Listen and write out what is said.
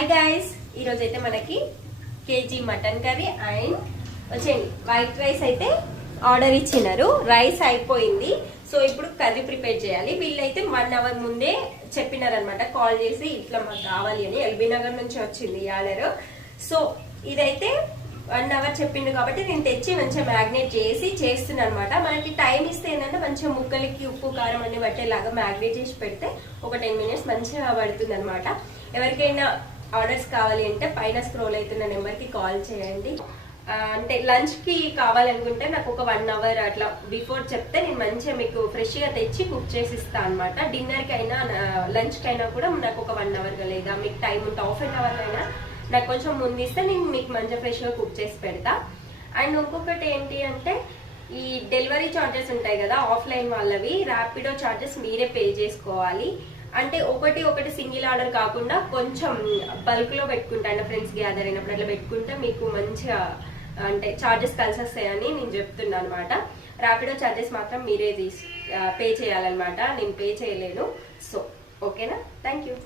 Hi guys, ఈరోజు అయితే మనకి కేజీ మటన్ కర్రీ అండ్ వచ్చేయండి వైట్ రైస్ అయితే ఆర్డర్ ఇచ్చినారు. రైస్ అయిపోయింది. సో ఇప్పుడు కర్రీ ప్రిపేర్ చేయాలి. వీళ్ళైతే 1 అవర్ ముందే చెప్పినారనమాట, కాల్ చేసి ఇట్లా మాకు కావాలి అని. ఎల్బీ నగర్ నుంచి వచ్చింది ఈ ఆర్డర్. సో ఇదైతే 1 అవర్ చెప్పిండు కాబట్టి నేను తెచ్చి మంచిగా మ్యాగ్నేట్ చేసి చేస్తున్నాను అనమాట. మనకి టైం ఇస్తే ఏంటంటే మంచిగా ముక్కలకి ఉప్పు కారం అన్ని పట్టేలాగా మ్యాగ్నేట్ చేసి పెడితే ఒక 10 minutes మంచిగా పడుతుంది అనమాట. ఎవరికైనా ఆర్డర్స్ కావాలి అంటే పైన స్క్రోల్ అవుతున్న నెంబర్కి కాల్ చేయండి. అంటే లంచ్ కి కావాలనుకుంటే నాకు ఒక 1 అవర్ అట్లా బిఫోర్ చెప్తే నేను మంచిగా మీకు ఫ్రెష్ గా తెచ్చి కుక్ చేసి ఇస్తాను అనమాట. డిన్నర్ కైనా లంచ్ కైనా కూడా నాకు ఒక 1 అవర్ లేదా మీకు టైం ఉంటే ½ an hour అయినా నాకు కొంచెం ముందు ఇస్తే నేను మీకు మంచిగా ఫ్రెష్ గా కుక్ చేసి పెడతా. అండ్ ఇంకొకటి ఏంటి అంటే ఈ డెలివరీ చార్జెస్ ఉంటాయి కదా ఆఫ్లైన్ వాళ్ళవి, ర్యాపిడో చార్జెస్ మీరే పే చేసుకోవాలి. అంటే ఒకటి సింగిల్ ఆర్డర్ కాకుండా కొంచెం బల్క్ లో పెట్టుకుంటా, అంటే ఫ్రెండ్స్ గ్యాదర్ అయినప్పుడు అట్లా పెట్టుకుంటే మీకు మంచిగా అంటే చార్జెస్ కలిసి వస్తాయని నేను చెప్తున్నాను అనమాట. ర్యాపిడో చార్జెస్ మాత్రం మీరే పే చేయాలన్నమాట, నేను పే చేయలేను. సో ఓకేనా, థ్యాంక్ యూ.